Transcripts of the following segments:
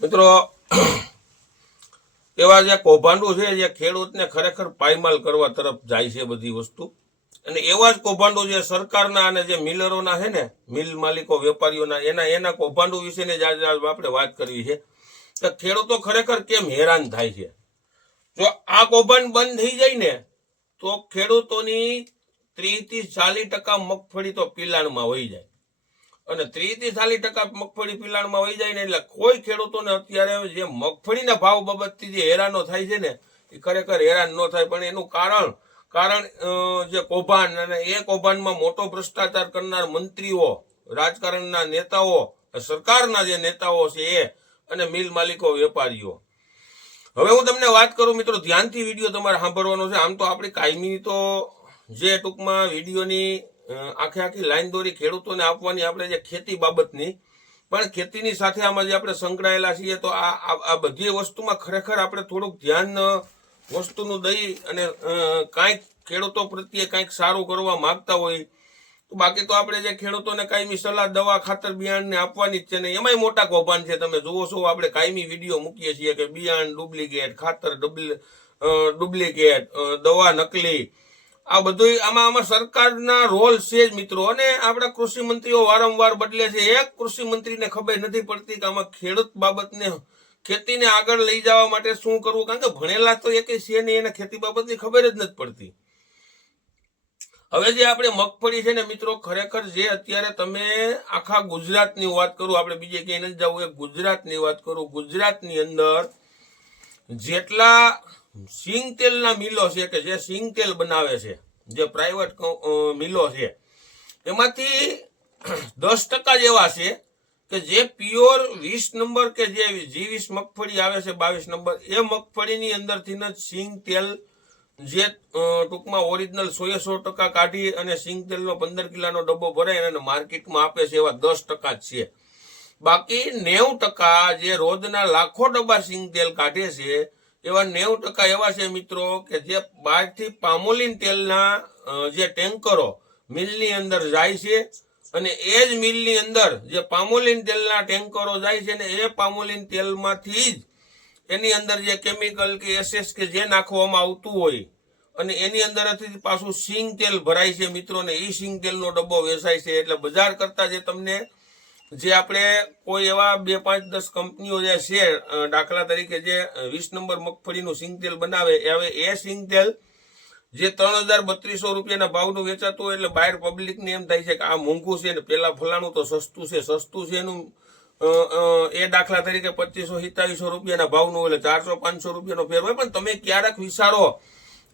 મિત્રો એવા જે કૌભાંડો છે જે ખેડૂતને ખરેખર પાયમાલ કરવા તરફ જાય છે બધી વસ્તુ, અને એવા જ કૌભાંડો જે સરકારના અને જે મિલરોના છે ને, મિલ માલિકો વેપારીઓના, એના કૌભાંડો વિશેની જ આપણે વાત કરવી છે કે ખેડૂતો ખરેખર કેમ હેરાન થાય છે. જો આ કૌભાંડ બંધ થઈ જાય ને તો ખેડૂતોની 30 થી 40% મગફળી તો પિલાણમાં વહી જાય, અને 30 થી 40% મગફળી પિલાણમાં વહી જાય ને એટલે કોઈ ખેડૂતોને અત્યારે જે મગફળીના ભાવ બાબતથી જે હેરાનો થાય છે ને એ ખરેખર હેરાન ન થાય. પણ એનું કારણ જે કૌભાંડ, અને એ કૌભાંડમાં મોટો ભ્રષ્ટાચાર કરનાર મંત્રીઓ, રાજકારણના નેતાઓ, સરકારના જે નેતાઓ છે એ, અને મિલ માલિકો, વેપારીઓ. હવે હું તમને વાત કરું મિત્રો, ધ્યાનથી વિડીયો તમારે સાંભળવાનો છે. આમ તો આપણી કાયમી તો જે ટૂંકમાં વિડીયોની આખી લાઈન દોરી ખેડૂતોને આપવાની આપણે જે ખેતી બાબતની, પણ ખેતીની સાથે આમાં જે આપણે સંકળાયેલા છીએ તો આ બધી વસ્તુમાં ખરેખર આપણે થોડુંક ધ્યાન વસ્તુનું દઈ અને કાંઈક ખેડૂતો પ્રત્યે કાંઈક સારું કરવા માંગતા હોય તો, બાકી તો આપણે જે ખેડૂતોને કાયમી સલાહ, દવા, ખાતર, બિયારણને આપવાની જ છે ને. એમાંય મોટા કૌભાંડ છે. તમે જુઓ છો આપણે કાયમી વિડીયો મૂકીએ છીએ કે બિયારણ ડુપ્લિકેટ, ખાતર ડુપ્લિકેટ, દવા નકલી, આ બધું આમાં સરકારના રોલ છે જ મિત્રો. અને આપણા કૃષિ મંત્રીઓ વારંવાર બદલે છે. એક કૃષિ મંત્રીને ખબર નથી પડતી કે આમાં ખેડૂત બાબતને, ખેતીને આગળ લઈ જવા માટે શું કરવું, કારણ કે ભણેલા તો એક છે નહીં, એને ખેતી બાબતની ખબર જ નથી પડતી. હવે જે આપણે મગફળી છે ને મિત્રો, ખરેખર જે અત્યારે તમે આખા ગુજરાતની વાત કરું, આપણે બીજે ક્યાંય નથી જવું, ગુજરાતની વાત કરું, ગુજરાતની અંદર જેટલા સિંગ તેલના મિલો છે કે જે સિંગ તેલ બનાવે છે, જે પ્રાઇવેટ મિલો છે, એમાંથી 10% જ એવા છે કે જે પ્યોર 20 નંબર કે જે G20 મગફળી આવે છે, 22 નંબર, એ મગફળીની અંદરથી જ સિંગ તેલ જે ટૂંકમાં ઓરિજિનલ 100% કાઢી અને સિંગ તેલનો 15 કિલોનો ડબ્બો ભરાય અને માર્કેટમાં આપે છે, એવા 10% જ છે. બાકી 90% જે રોજના લાખો ડબ્બા સિંગ તેલ કાઢે છે, એવા 90% એવા છે મિત્રો કે જે બહારથી પામોલીન તેલના જે ટેન્કરો મિલની અંદર જાય છે, અને એ જ મિલની અંદર જે પામોલીન તેલના ટેન્કરો જાય છે ને, એ પામોલીન તેલમાંથી જ એની અંદર જે કેમિકલ કે એસેસ કે જે નાખવામાં આવતું હોય, અને એની અંદરથી પાછું સિંગ તેલ ભરાય છે મિત્રો, ને એ સિંગ તેલનો ડબ્બો વેચાય છે. એટલે બજાર કરતા જે તમને જે આપણે કોઈ એવા 2, 5, 10 કંપનીઓ જે છે, દાખલા તરીકે જે 20 નંબર મગફળીનું સિંગ તેલ બનાવે, હવે એ સિંગ તેલ જે 3,3200 રૂપિયાના ભાવનું વેચાતું હોય, એટલે બહાર પબ્લિકને એમ થાય છે કે આ મોંઘું છે ને પેલા ફલાણું તો સસ્તું છે એનું એ દાખલા તરીકે 2500-2700 રૂપિયાના ભાવનું હોય, એટલે 400-500 રૂપિયાનો ફેર હોય. પણ તમે ક્યારેક વિચારો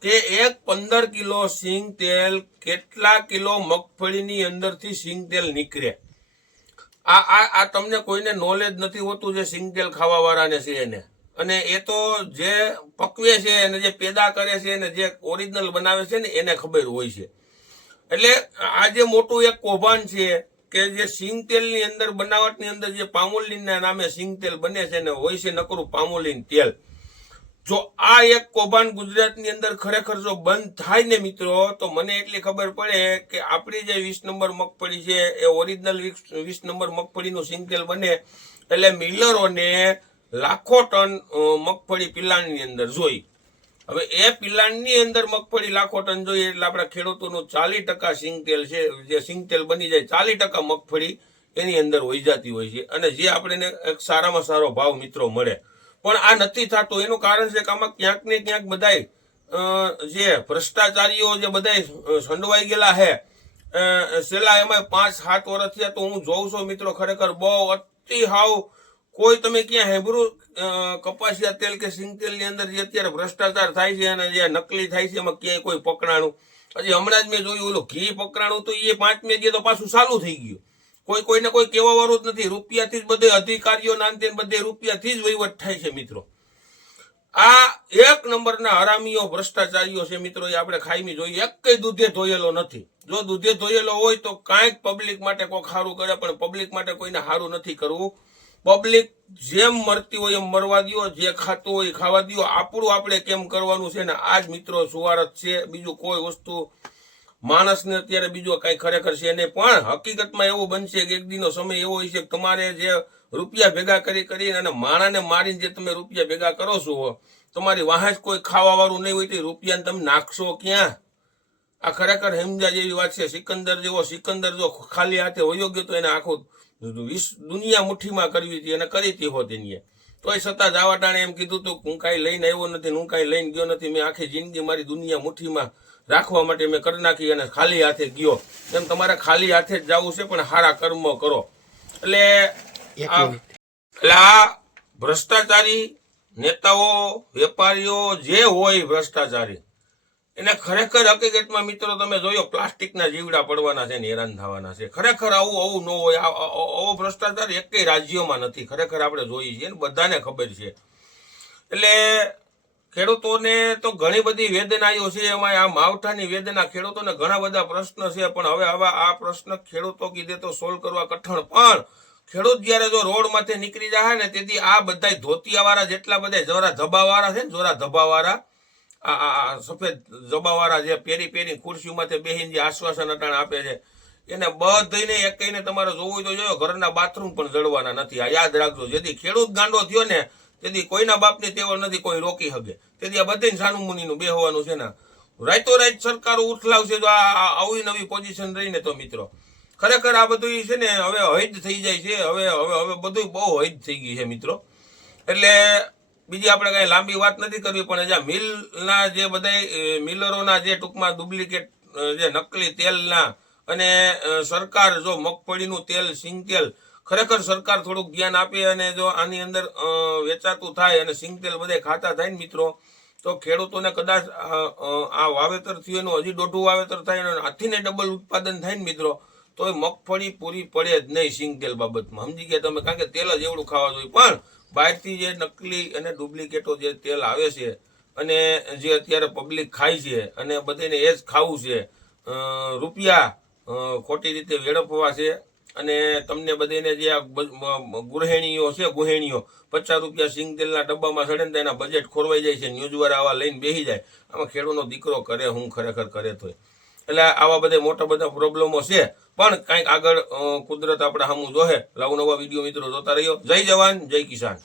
કે એક 15 કિલો સિંગ તેલ કેટલા કિલો મગફળીની અંદરથી સિંગ તેલ નીકળે? આ તમને કોઈને નોલેજ નથી હોતું જે સિંગ તેલ ખાવા વાળાને છે એને. અને એ તો જે પકવે છે અને જે પેદા કરે છે અને જે ઓરિજિનલ બનાવે છે ને એને ખબર હોય છે. એટલે આ જે મોટું એક કૌભાંડ છે કે જે સિંગ તેલની અંદર, બનાવટની અંદર જે પામોલીનના નામે સિંગ તેલ બને છે ને હોય છે નકરું પામોલીન તેલ. જો આ એક કૌભાંડ ગુજરાતની અંદર ખરેખર જો બંધ થાય ને મિત્રો, તો મને એટલી ખબર પડે કે આપણી જે 20 નંબર મગફળી છે એ ઓરિજિનલ 20 નંબર મગફળીનું સિંગ તેલ બને એટલે મિલરોને લાખો ટન મગફળી પિલાણની અંદર જોઈ. હવે એ પિલાણની અંદર મગફળી લાખો ટન જોઈએ એટલે આપણા ખેડૂતોનું 40% સિંગ તેલ છે, જે સિંગ તેલ બની જાય 40% મગફળી એની અંદર વહી જતી હોય છે, અને જે આપણને એક સારામાં સારો ભાવ મિત્રો મળે. પણ આ નથી થતું. એનું કારણ છે કે આમાં ક્યાંક ને ક્યાંક બધાય જે ભ્રષ્ટાચારીઓ જે બધાય સંડવાઈ ગયેલા છે છેલ્લા એમાં 5-7 વર્ષ થયા, તો હું જોઉં છું મિત્રો ખરેખર બહુ અતિ હાવ કોઈ તમે ક્યાં હેબરું કપાસિયા તેલ કે સિંગ તેલની અંદર જે અત્યારે ભ્રષ્ટાચાર થાય છે અને જે નકલી થાય છે એમાં ક્યાંય કોઈ પકડાણું. હજી હમણાં જ મેં જોયું ઓલું ઘી પકડાણું, તો એ 5મે દિવસે તો પાછું ચાલુ થઈ ગયું. કોઈને કોઈ કહેવા વાળું જ નથી. રૂપિયાથી જ બધે અધિકારીઓ નાંતે બધે રૂપિયાથી જ વહીવટ થાય છે મિત્રો. આ 1 નંબરના હરામીઓ ભ્રષ્ટાચારીઓ છે મિત્રો. એ આપણે ખાઈમી જોઈએ. એક કઈ દૂધે ધોયેલો નથી. જો દૂધે ધોયેલો હોય તો કાંઈક પબ્લિક માટે કોઈ સારું કરે, પણ પબ્લિક માટે કોઈને સારું નથી કરવું. પબ્લિક જેમ મરતી હોય એમ મરવા દો, જે ખાતું હોય ખાવા દો. આપણું આપણે કેમ કરવાનું છે ને, આ જ મિત્રો સુવારત છે. બીજું કોઈ વસ્તુ માણસને અત્યારે બીજો કઈ ખરેખર છે નહીં. પણ હકીકતમાં એવું બનશે કે એક દીનો સમય એવો હોય છે કે તમારે જે રૂપિયા ભેગા કરીને અને માણાને મારીને જે તમે રૂપિયા ભેગા કરો છો, તમારી વાહ જ કોઈ ખાવા વાળું નહીં હોય તો રૂપિયાને તમે નાખશો ક્યાં? આ ખરેખર સમજા જેવી વાત છે. સિકંદર જો ખાલી હાથે વયો ગયો તો એને આખું દુનિયા મુઠ્ઠીમાં કરવી હતી અને કરી હતી હોત એની. તોય છતાં જાવા ટાણે એમ કીધું હતું હું કાંઈ લઈને આવ્યો નથી, હું કાંઈ લઈને ગયો નથી, મેં આખી જિંદગી મારી દુનિયા મુઠ્ઠીમાં રાખવા માટે મેં કરી નાખી અને ખાલી હાથે ગયો. એમ તમારે ખાલી હાથે જ જવું છે, પણ સારા કર્મ કરો. એટલે આ ભ્રષ્ટાચારી નેતાઓ, વેપારીઓ જે હોય ભ્રષ્ટાચારી, એને ખરેખર હકીકતમાં મિત્રો તમે જોયો પ્લાસ્ટિકના જીવડા પડવાના છે ને હેરાન થવાના છે. ખરેખર આવું ન હોય. આવો ભ્રષ્ટાચાર એકેય રાજ્યોમાં નથી. ખરેખર આપણે જોઈએ છીએ, બધાને ખબર છે. એટલે ખેડૂતોને તો ઘણી બધી વેદનાઓ છે. એમાં આ માવઠાની વેદના, ખેડૂતોને ઘણા બધા પ્રશ્ન છે. પણ હવે આ પ્રશ્ન ખેડૂતો કીધે તો સોલ્વ કરવા કઠણ. પણ ખેડૂત જયારે જો રોડ માંથી નીકળી જાય ને તેથી આ બધા ધોતિયાવાળા જેટલા બધા જોરા ધબાવાળા છે ને, જોરા ધબાવાળા, આ સફેદ જબાવાળા જે પેરી ખુરશીમાંથી બેહીને જે આશ્વાસન અટાણ આપે છે, એને બધાને એકઈને તમારે જોવું હોય તો જોયો ઘરના બાથરૂમ પણ જળવાના નથી. આ યાદ રાખજો. જેથી ખેડૂત ગાંડો થયો ને તેથી કોઈના બાપની તેવડ નથી કોઈ રોકી શકે. તેથી આ બધાને સાનું મુનિનું બેહવાનું છે ને રાતો રાત સરકારો ઉઠલાવશે જો આ આવી નવી પોઝિશન રહીને તો મિત્રો ખરેખર આ બધું છે ને હવે હૈદ થઈ જાય છે. હવે બધું બહુ હૈદ થઈ ગઈ છે મિત્રો. એટલે બીજી આપણે કઈ લાંબી વાત નથી કરવી, પણ જ્યાં મિલના જે બધા મિલરોના જે ટૂંકમાં ડુપ્લિકેટ જે નકલી તેલના અને સરકાર જો મગફળીનું તેલ, સિંગ તેલ, ખરેખર સરકાર થોડુંક ધ્યાન આપે અને જો આની અંદર વેચાતું થાય અને સિંગ તેલ બધા ખાતા થાય ને મિત્રો, તો ખેડૂતોને કદાચ આ વાવેતર થયું એનું હજી દોઢું વાવેતર થાય અને આથીને ડબલ ઉત્પાદન થાય ને મિત્રો, તો મગફળી પૂરી પડે જ નહીં સિંગ તેલ બાબતમાં. સમજી ગયા તમે? કારણ કે તેલ જ એવડું ખાવા જોઈએ. પણ બહારથી જે નકલી અને ડુપ્લિકેટો જે તેલ આવે છે અને જે અત્યારે પબ્લિક ખાય છે અને બધાને એ જ ખાવું છે, રૂપિયા ખોટી રીતે વેડફવા છે. અને તમને બધાને જે આ ગૃહિણીઓ છે, ગુહેણીઓ 50 રૂપિયા સિંગ તેલના ડબ્બામાં ચડે ને એના બજેટ ખોરવાઈ જાય છે. ન્યૂઝવાળા આવા લઈને બેસી જાય. આમાં ખેડૂતનો દીકરો કરે હું ખરેખર કરે તોય. એટલે આવા બધા મોટા બધા પ્રોબ્લેમો છે. પણ કંઈક આગળ કુદરત આપણે સામું જોહે. નવા વિડીયો મિત્રો જોતા રહ્યો. જય જવાન, જય કિસાન.